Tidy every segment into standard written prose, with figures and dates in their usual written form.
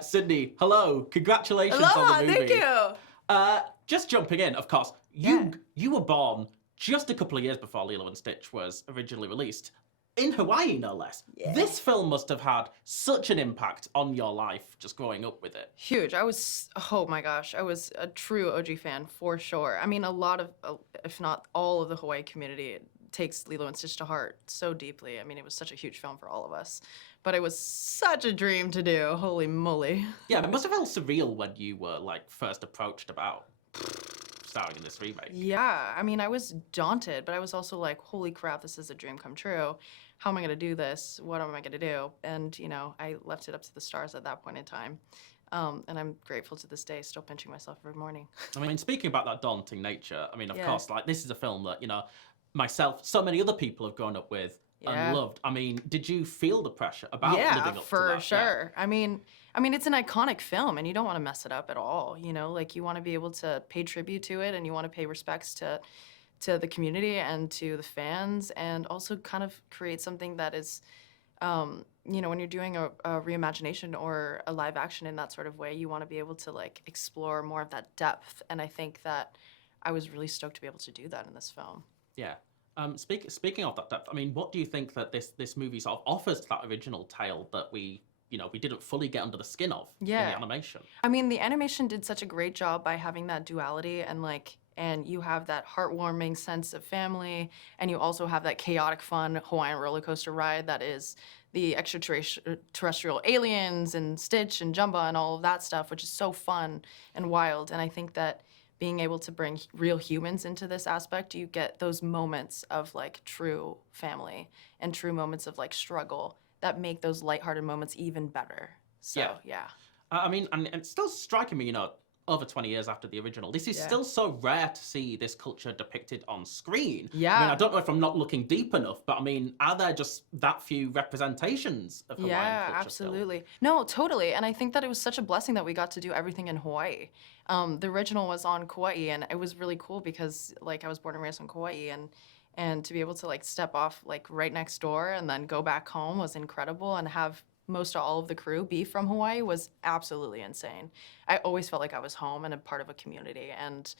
Sydney, hello. Congratulations Aloha, on the movie. thank you. Just jumping in, of course, you were born just a couple of years before Lilo and Stitch was originally released. In Hawaii, no less. Yeah. This film must have had such an impact on your life just growing up with it. Huge. Oh my gosh, I was a true OG fan for sure. I mean, a lot of, if not all of the Hawaii community takes Lilo and Stitch to heart so deeply. I mean, it was such a huge film for all of us. But it was such a dream to do, holy moly. Yeah, it must have felt surreal when you were, like, first approached about starring in this remake. Yeah, I mean, I was daunted, but I was also like, holy crap, this is a dream come true. How am I gonna do this? What am I gonna do? And, you know, I left it up to the stars at that point in time. And I'm grateful to this day, still pinching myself every morning. I mean, speaking about that daunting nature, I mean, of Yeah. course, like, this is a film that, you know, myself, so many other people have grown up with and loved. I mean, did you feel the pressure about living up to that? Yeah, for sure. I mean, it's an iconic film, and you don't want to mess it up at all. You know, like you want to be able to pay tribute to it, and you want to pay respects to the community and to the fans, and also kind of create something that is, you know, when you're doing a reimagination or a live action in that sort of way, you want to be able to like explore more of that depth. And I think that I was really stoked to be able to do that in this film. Yeah. Speaking of that depth, I mean, what do you think that this movie sort of offers to that original tale that we didn't fully get under the skin of in the animation? I mean, the animation did such a great job by having that duality and you have that heartwarming sense of family, and you also have that chaotic, fun Hawaiian roller coaster ride that is the extraterrestrial aliens and Stitch and Jumba and all of that stuff, which is so fun and wild. And I think that being able to bring real humans into this aspect, you get those moments of like true family and true moments of like struggle that make those lighthearted moments even better. So, yeah. I mean, and it's still striking me, you know, over 20 years after the original, this is still so rare to see this culture depicted on screen. Yeah. I mean, I don't know if I'm not looking deep enough, but I mean, are there just that few representations of Hawaiian culture absolutely. No, totally. And I think that it was such a blessing that we got to do everything in Hawaii. The original was on Kauai, and it was really cool because like I was born and raised on Kauai, and to be able to like step off like right next door and then go back home was incredible, and have most of all of the crew be from Hawaii was absolutely insane. I always felt like I was home and a part of a community, and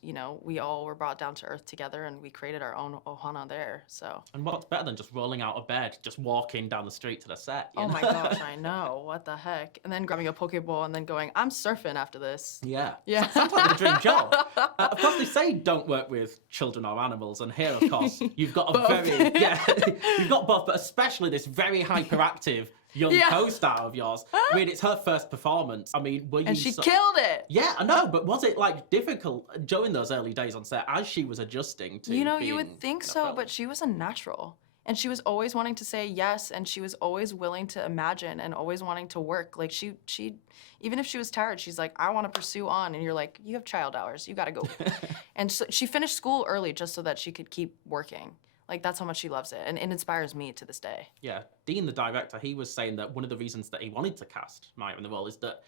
you know, we all were brought down to earth together, and we created our own ohana there, so. And what's better than just rolling out of bed, just walking down the street to the set, you know? My gosh, I know, what the heck. And then grabbing a poke bowl and then going, I'm surfing after this. Yeah. Yeah. Sounds like a dream job. Of course, they say don't work with children or animals, and here, of course, you've got you've got both, but especially this very hyperactive young co-star of yours. I mean, it's her first performance. I mean, were you... And she killed it! Yeah, I know, but was it, like, difficult during those early days on set as she was adjusting to You know, you would think so, film? but she was a natural. And she was always wanting to say yes, and she was always willing to imagine and always wanting to work. Like, she even if she was tired, she's like, I want to pursue on. And you're like, you have child hours, you gotta go. And so she finished school early just so that she could keep working. Like, that's how much she loves it, and it inspires me to this day. Yeah, Dean, the director, he was saying that one of the reasons that he wanted to cast Maya in the role is that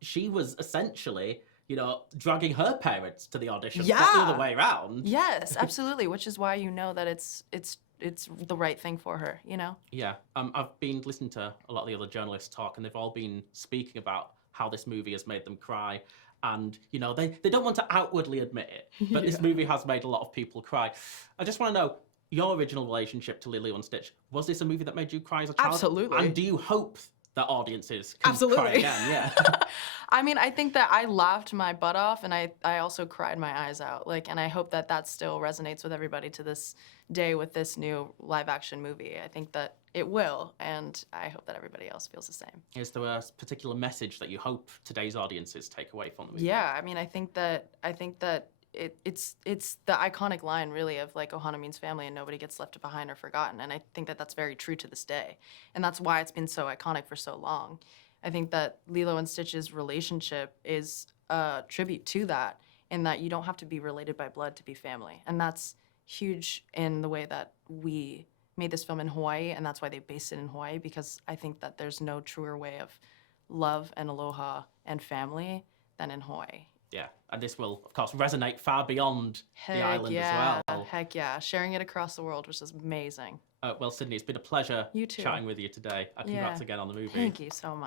she was essentially, you know, dragging her parents to the audition, not the other way around. Yes, absolutely, which is why you know that it's the right thing for her, you know? Yeah, I've been listening to a lot of the other journalists talk, and they've all been speaking about how this movie has made them cry. And, you know, they don't want to outwardly admit it, but this movie has made a lot of people cry. I just want to know, your original relationship to Lilo and Stitch, was this a movie that made you cry as a child? Absolutely. And do you hope that audiences can cry again? Yeah. I mean, I think that I laughed my butt off, and I also cried my eyes out. Like, and I hope that that still resonates with everybody to this day with this new live action movie. I think that it will, and I hope that everybody else feels the same. Is there a particular message that you hope today's audiences take away from the movie? Yeah, I mean, I think that it's the iconic line, really, of like, ohana means family and nobody gets left behind or forgotten. And I think that that's very true to this day. And that's why it's been so iconic for so long. I think that Lilo and Stitch's relationship is a tribute to that, in that you don't have to be related by blood to be family. And that's huge in the way that we made this film in Hawaii, and that's why they based it in Hawaii, because I think that there's no truer way of love and aloha and family than in Hawaii. Yeah, and this will, of course, resonate far beyond the island as well. Heck yeah, sharing it across the world, which is amazing. Well, Sydney, it's been a pleasure You too. chatting with you today. Congrats again on the movie. Thank you so much.